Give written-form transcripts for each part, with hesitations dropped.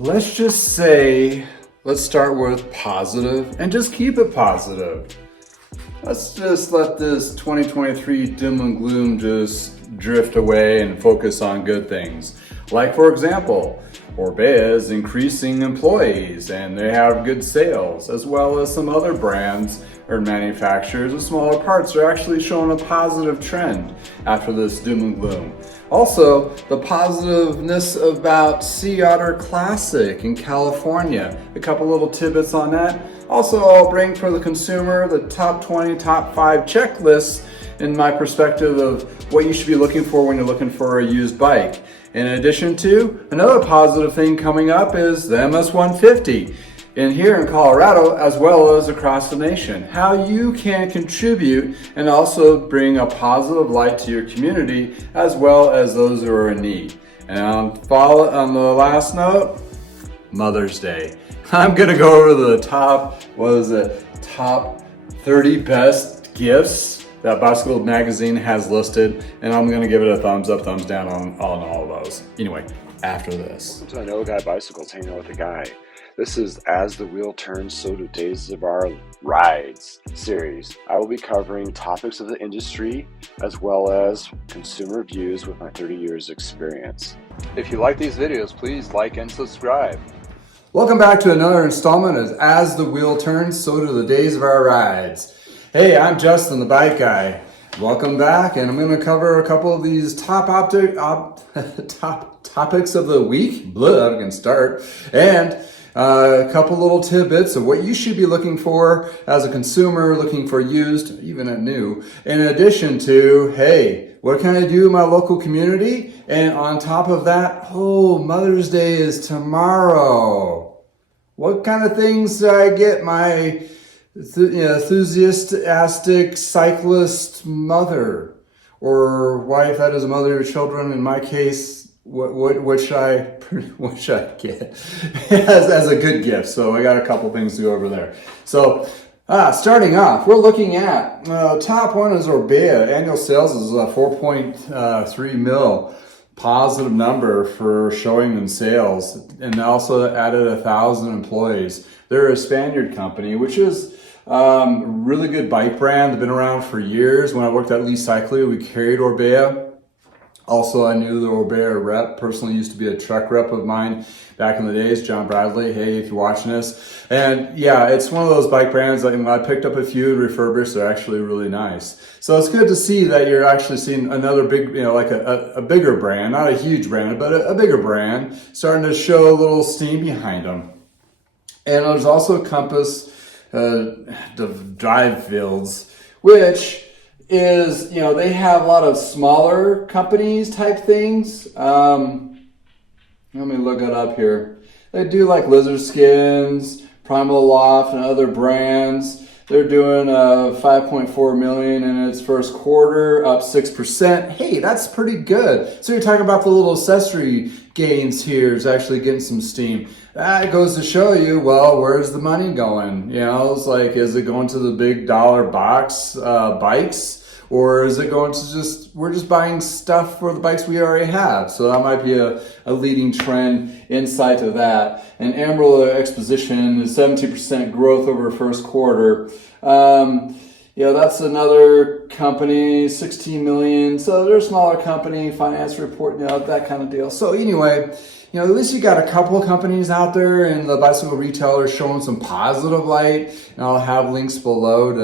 Let's just say, let's start with positive and just keep it positive. Let's just let this 2023 doom and gloom just drift away and focus on good things. Like for example, Orbea is increasing employees and they have good sales, as well as some other brands or manufacturers of smaller parts are actually showing a positive trend after this doom and gloom. Also, the positiveness about Otter Classic in California. A couple little tidbits on that. Also, I'll bring for the consumer the top 20, top 5 checklists in my perspective of what you should be looking for when you're looking for a used bike. In addition to, another positive thing coming up is the MS-150 in here in Colorado as well as across the nation. How you can contribute and also bring a positive light to your community as well as those who are in need. And on the last note, Mother's Day. I'm gonna go over the top 30 best gifts that Bicycle Magazine has listed, and I'm gonna give it a thumbs up, thumbs down on all of those. Anyway, after this. Welcome to I Know a Guy Bicycles, hanging out with a guy. This is As the Wheel Turns, So Do Days of Our Rides series. I will be covering topics of the industry as well as consumer views with my 30 years experience. If you like these videos, please like and subscribe. Welcome back to another installment of As the Wheel Turns, So Do the Days of Our Rides. Hey, I'm Justin, the bike guy. Welcome back, and I'm going to cover a couple of these top topics of the week. I can start. And a couple little tidbits of what you should be looking for as a consumer, looking for used, even at new. In addition to, hey, what can I do in my local community? And on top of that, oh, Mother's Day is tomorrow. What kind of things do I get my enthusiastic cyclist mother or wife that is a mother of children? In my case, what should I get as a good gift? So I got a couple things to go over there. So starting off, we're looking at top one is Orbea. Annual sales is 4.3 mil. Positive number for showing in sales, and also added 1,000 employees. They're a Spaniard company, which is really good bike brand. They've been around for years. When I worked at Cyclery, we carried Orbea. Also, I knew the Orbea rep, personally used to be a truck rep of mine back in the days, John Bradley. Hey, if you're watching this. And yeah, it's one of those bike brands that I picked up a few refurbished. They're actually really nice. So it's good to see that you're actually seeing another big, like a bigger brand, not a huge brand, but a bigger brand starting to show a little steam behind them. And there's also Compass Drive Fields, which is, they have a lot of smaller companies type things. Let me look it up here. They do like Lizard Skins, Primal Loft, and other brands. They're doing 5.4 million in its first quarter, up 6%. Hey, that's pretty good. So you're talking about the little accessory gains here is actually getting some steam. That goes to show you, well, where's the money going? It's like, is it going to the big dollar box bikes? Or is it going to we're just buying stuff for the bikes we already have? So that might be a leading trend inside of that. And Emerald Exposition is 17% growth over first quarter. That's another company, 16 million. So they're a smaller company, finance report, that kind of deal. So anyway, at least you got a couple of companies out there and the bicycle retailers showing some positive light. And I'll have links below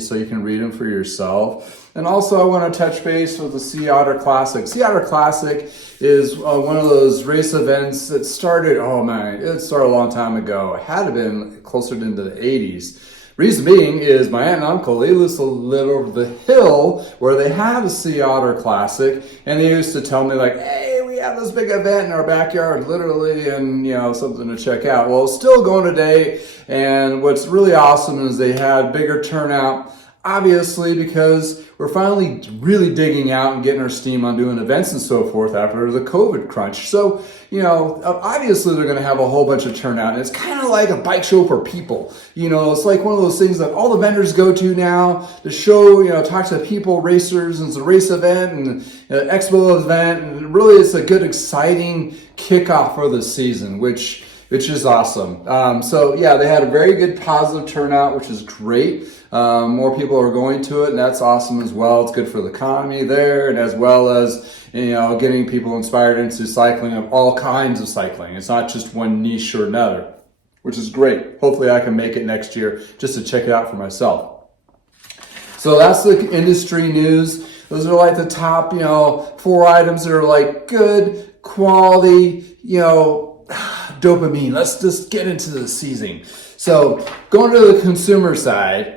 so you can read them for yourself. And also I want to touch base with the Otter Classic. Otter Classic is one of those race events that started, it started a long time ago. It had to have been closer into the 80s. Reason being is my aunt and uncle, they used to live over the hill where they have the Otter Classic, and they used to tell me like, hey, we have this big event in our backyard, literally, and something to check out. Well, it's still going today, and what's really awesome is they had bigger turnout, obviously, because we're finally really digging out and getting our steam on doing events and so forth after the COVID crunch. So, obviously they're going to have a whole bunch of turnout. And it's kind of like a bike show for people. It's like one of those things that all the vendors go to now. The show, talks to people, racers, and it's a race event and an expo event. And really it's a good, exciting kickoff for the season, which which is awesome. So yeah, they had a very good positive turnout, which is great. More people are going to it, and that's awesome as well. It's good for the economy there, and as well as, getting people inspired into cycling of all kinds of cycling. It's not just one niche or another, which is great. Hopefully I can make it next year just to check it out for myself. So that's the industry news. Those are like the top, 4 items that are like good quality, dopamine. Let's just get into the season. So going to the consumer side,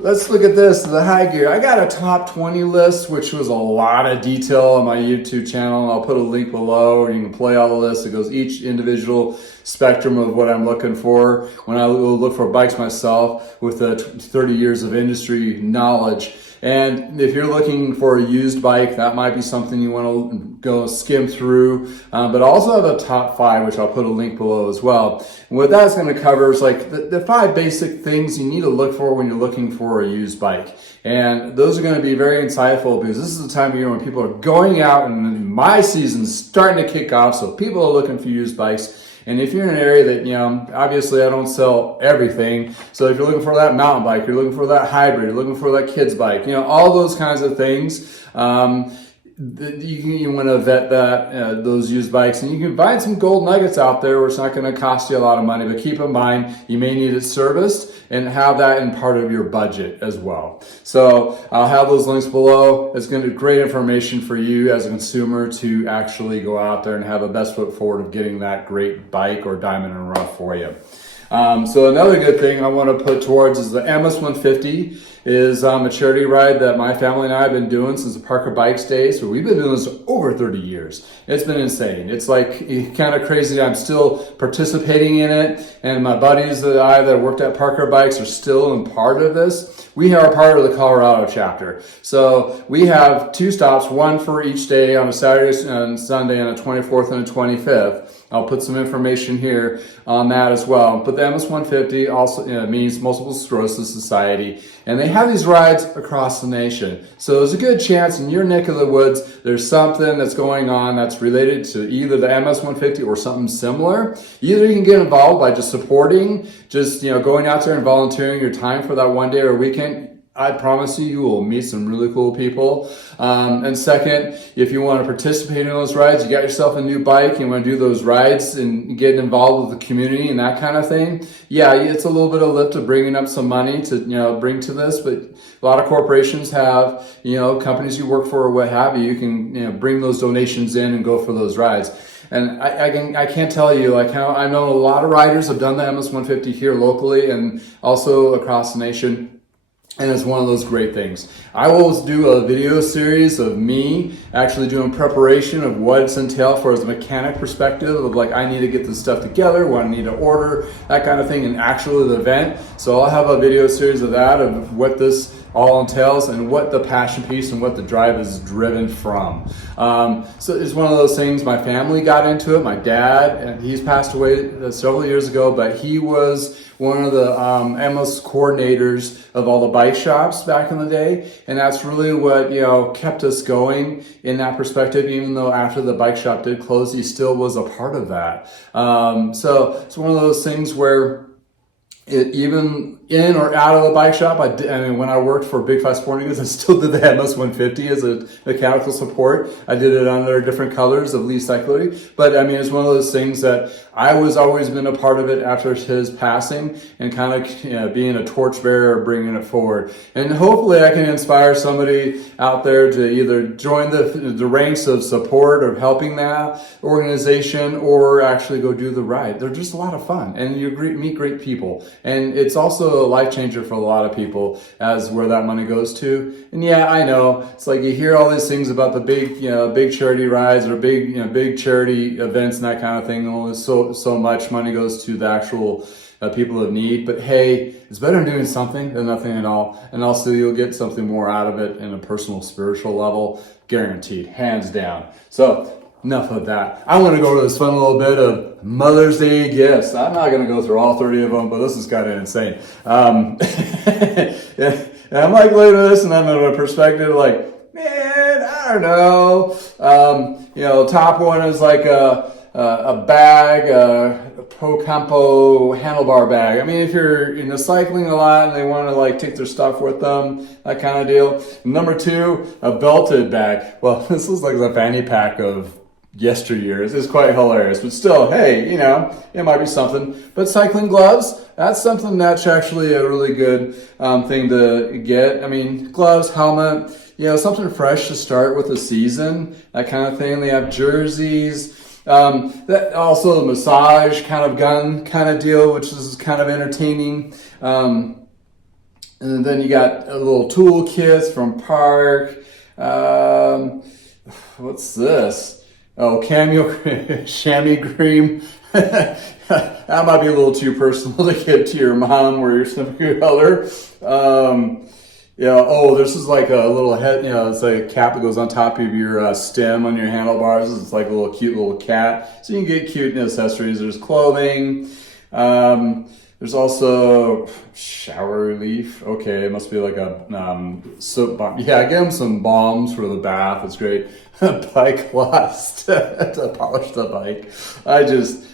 let's look at this, the high gear. I got a top 20 list, which was a lot of detail on my YouTube channel. I'll put a link below, or you can play all the list. It goes each individual spectrum of what I'm looking for when I look for bikes myself with 30 years of industry knowledge. And if you're looking for a used bike, that might be something you want to go skim through. But I also have a top 5, which I'll put a link below as well. And what that's going to cover is like the 5 basic things you need to look for when you're looking for a used bike. And those are going to be very insightful because this is the time of year when people are going out, and my season's starting to kick off. So people are looking for used bikes. And if you're in an area that, obviously I don't sell everything. So if you're looking for that mountain bike, you're looking for that hybrid, you're looking for that kid's bike, all those kinds of things, you want to vet those used bikes. And you can find some gold nuggets out there where it's not going to cost you a lot of money. But keep in mind, you may need it serviced and have that in part of your budget as well. So I'll have those links below. It's going to be great information for you as a consumer to actually go out there and have the best foot forward of getting that great bike or diamond in the rough for you. So another good thing I want to put towards is the MS150 is a charity ride that my family and I have been doing since the Parker Bikes days. So we've been doing this over 30 years. It's been insane. It's like kind of crazy that I'm still participating in it. And my buddies that worked at Parker Bikes are still in part of this. We are part of the Colorado chapter. So we have 2 stops, one for each day on a Saturday and Sunday on the 24th and the 25th. I'll put some information here on that as well. But the MS150 also means Multiple Sclerosis Society. And they have these rides across the nation. So there's a good chance in your neck of the woods, there's something that's going on that's related to either the MS150 or something similar. Either you can get involved by just supporting, going out there and volunteering your time for that one day or weekend. I promise you will meet some really cool people. And second, if you want to participate in those rides, you got yourself a new bike, you want to do those rides and get involved with the community and that kind of thing. Yeah, it's a little bit of lift of bringing up some money to, bring to this, but a lot of corporations have, companies you work for or what have you, you can, bring those donations in and go for those rides. And I can't tell you, how I know a lot of riders have done the MS150 here locally and also across the nation. And it's one of those great things. I will do a video series of me actually doing preparation of what it's entailed for as a mechanic perspective of I need to get this stuff together, what I need to order, that kind of thing, and actually the event. So I'll have a video series of that, of what this all entails and what the passion piece and what the drive is driven from. So it's one of those things, my family got into it. My dad, and he's passed away several years ago, but he was one of the MS coordinators of all the bike shops back in the day. And that's really what, kept us going in that perspective. Even though after the bike shop did close, he still was a part of that. So it's one of those things where even in or out of the bike shop, when I worked for Big Five Sporting Goods, I still did the MS150 as a mechanical support. I did it under different colors of Lee Cyclery. But it's one of those things that I was always been a part of it after his passing and kind of being a torchbearer, bringing it forward. And hopefully I can inspire somebody out there to either join the ranks of support or helping that organization or actually go do the ride. They're just a lot of fun and you meet great people. And it's also a life changer for a lot of people as where that money goes to. And yeah, I know it's you hear all these things about the big charity rides or big charity events and that kind of thing. Only so much money goes to the actual people of need. But hey, it's better than doing something than nothing at all. And also you'll get something more out of it in a personal, spiritual level, guaranteed, hands down. So enough of that. I want to go to this fun little bit of Mother's Day gifts. I'm not going to go through all 30 of them, but this is kind of insane. And I'm looking at this and I'm in a perspective man, I don't know. Top one is a bag, a Pro Campo handlebar bag. I mean, if you're cycling a lot and they want to like take their stuff with them, that kind of deal. Number 2, a belted bag. Well, this is like the fanny pack of yesteryears. It's quite hilarious, but still, hey, it might be something. But cycling gloves, that's something that's actually a really good thing to get. I mean, gloves, helmet, something fresh to start with the season, that kind of thing. They have jerseys. That also a massage kind of gun kind of deal, which is kind of entertaining. And then you got a little tool kits from Park. What's this? Oh, chamois cream. That might be a little too personal to get to your mom or your significant other. This is like a little head, it's like a cap that goes on top of your stem on your handlebars. It's like a little cute little cat. So you can get cute accessories. There's clothing. There's also shower relief. Okay, it must be like a soap bomb. Yeah, give them some balms for the bath. It's great. Bike last to polish the bike. There's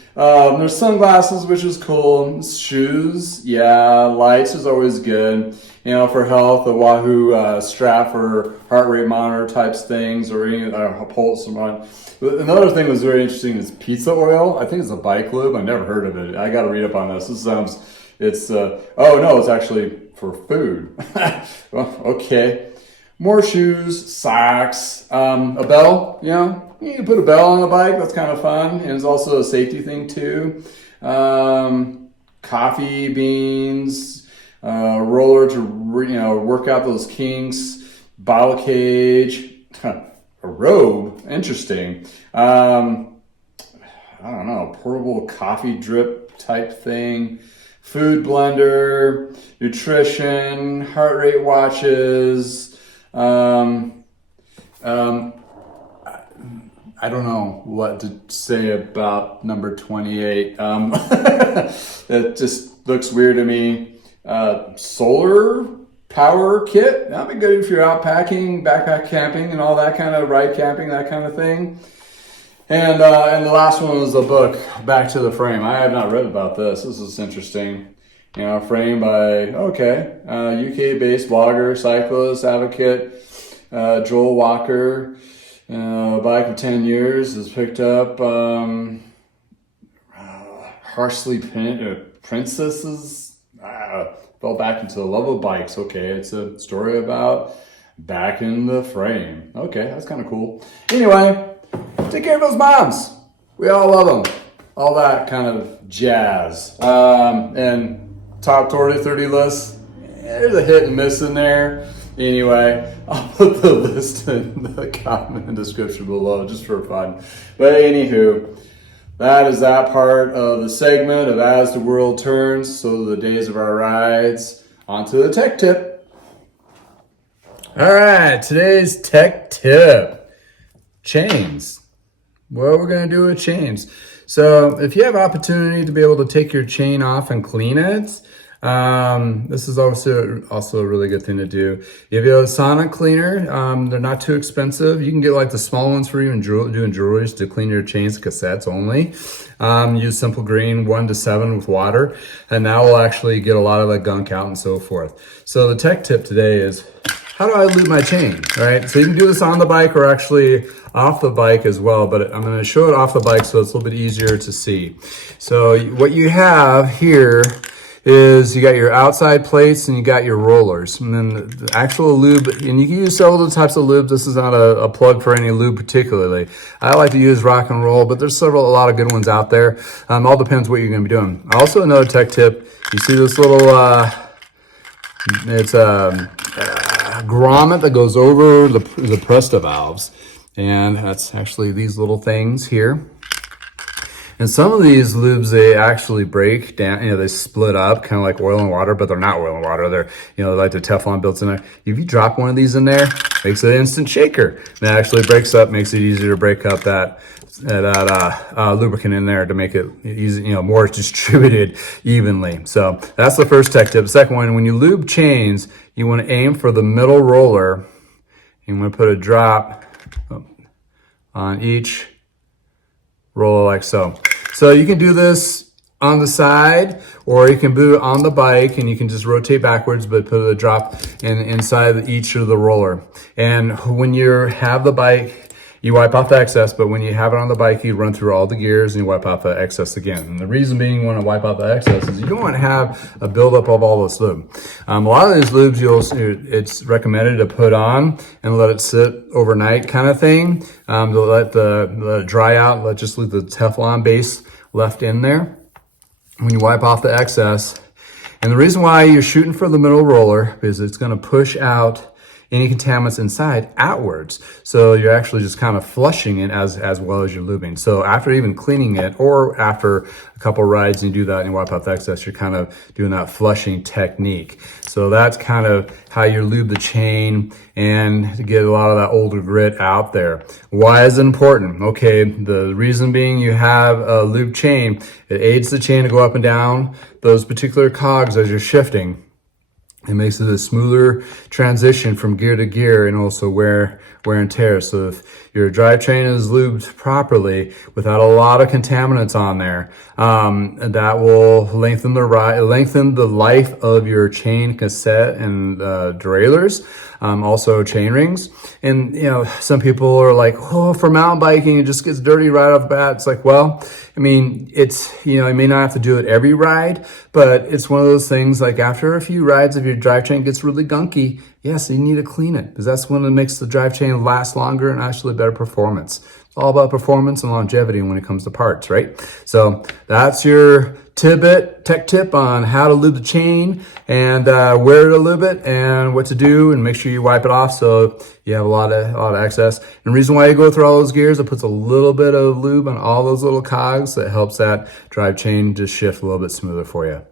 sunglasses, which is cool. Shoes, yeah. Lights is always good. For health, the Wahoo strap for heart rate monitor types things, or any pulse. Another thing that's very interesting is pizza oil. I think it's a bike lube. I've never heard of it. I got to read up on this. It's actually for food. Well, okay. More shoes, socks, a bell. You can put a bell on the bike. That's kind of fun, and it's also a safety thing too. Coffee beans, roller to work out those kinks, bottle cage, a robe. Interesting. I don't know, portable coffee drip type thing. Food blender, nutrition, heart rate watches. I don't know what to say about number 28. It just looks weird to me. Solar power kit. That'd be good if you're out packing, backpack camping, and all that kind of ride camping, that kind of thing. And the last one was the book, Back to the Frame. I have not read about this. This is interesting. Framed by, UK-based blogger, cyclist, advocate, Joel Walker. Bike of 10 years has picked up harshly princesses. Fell back into the love of bikes. Okay, it's a story about back in the frame. Okay, that's kind of cool. Anyway, take care of those moms. We all love them. All that kind of jazz. And top 30 list, there's a hit and miss in there. Anyway, I'll put the list in the comment and description below just for fun. But anywho, that is that part of the segment of As the World Turns, so the days of our rides. On to the tech tip. All right, today's tech tip. Chains. What we're going to do with chains. So if you have opportunity to be able to take your chain off and clean it, this is also a really good thing to do. If you have a sonic cleaner, they're not too expensive. You can get like the small ones for even doing jewelry to clean your chains, cassettes only. Use Simple Green 1 to 7 with water, and that will actually get a lot of the gunk out and so forth. So the tech tip today is, how do I lube my chain, right? So you can do this on the bike or actually off the bike as well, but I'm gonna show it off the bike so it's a little bit easier to see. So what you have here is you got your outside plates and you got your rollers, and then the actual lube, and you can use several types of lube. This is not a plug for any lube particularly. I like to use Rock and Roll, but there's a lot of good ones out there. All depends what you're gonna be doing. Also, another tech tip, you see this little, it's a grommet that goes over the Presta valves, and that's actually these little things here. And some of these lubes, they actually break down, they split up, kind of like oil and water, but they're not oil and water. They're, like the Teflon built in there. If you drop one of these in there, makes it an instant shaker. And it actually breaks up, makes it easier to break up that lubricant in there to make it easy, more distributed evenly. So that's the first tech tip. The second one, when you lube chains, you want to aim for the middle roller. You want to put a drop on each roller like so. So you can do this on the side, or you can do it on the bike, and you can just rotate backwards, but put a drop inside each of the roller. And when you have the bike, you wipe off the excess, but when you have it on the bike, you run through all the gears and you wipe off the excess again. And the reason being you want to wipe out the excess is you don't want to have a buildup of all this lube. A lot of these lubes, it's recommended to put on and let it sit overnight kind of thing, to let it dry out, just leave the Teflon base left in there when you wipe off the excess. And the reason why you're shooting for the middle roller is it's going to push out any contaminants inside outwards. So you're actually just kind of flushing it as well as you're lubing. So after even cleaning it, or after a couple rides and you do that and you wipe out the excess, you're kind of doing that flushing technique. So that's kind of how you lube the chain and to get a lot of that older grit out there. Why is it important? Okay, the reason being you have a lube chain, it aids the chain to go up and down those particular cogs as you're shifting. It makes it a smoother transition from gear to gear, and also wear and tear. So if your drivetrain is lubed properly without a lot of contaminants on there, that will lengthen the life of your chain cassette and derailleurs. Also chain rings. And you know, some people are like, oh, for mountain biking it just gets dirty right off the bat. It's like, well, I mean, it's, you know, you may not have to do it every ride, but it's one of those things, like after a few rides, if your drivetrain gets really gunky, yes, you need to clean it, because that's when it makes the drivetrain last longer and actually better performance. It's all about performance and longevity when it comes to parts, right? So that's your tech tip on how to lube the chain, and where to lube it and what to do, and make sure you wipe it off so you have a lot of excess. And the reason why you go through all those gears, it puts a little bit of lube on all those little cogs that helps that drive chain just shift a little bit smoother for you.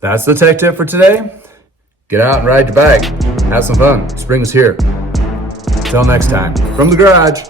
That's the tech tip for today. Get out and ride your bike. Have some fun. Spring is here. Until next time, from the garage.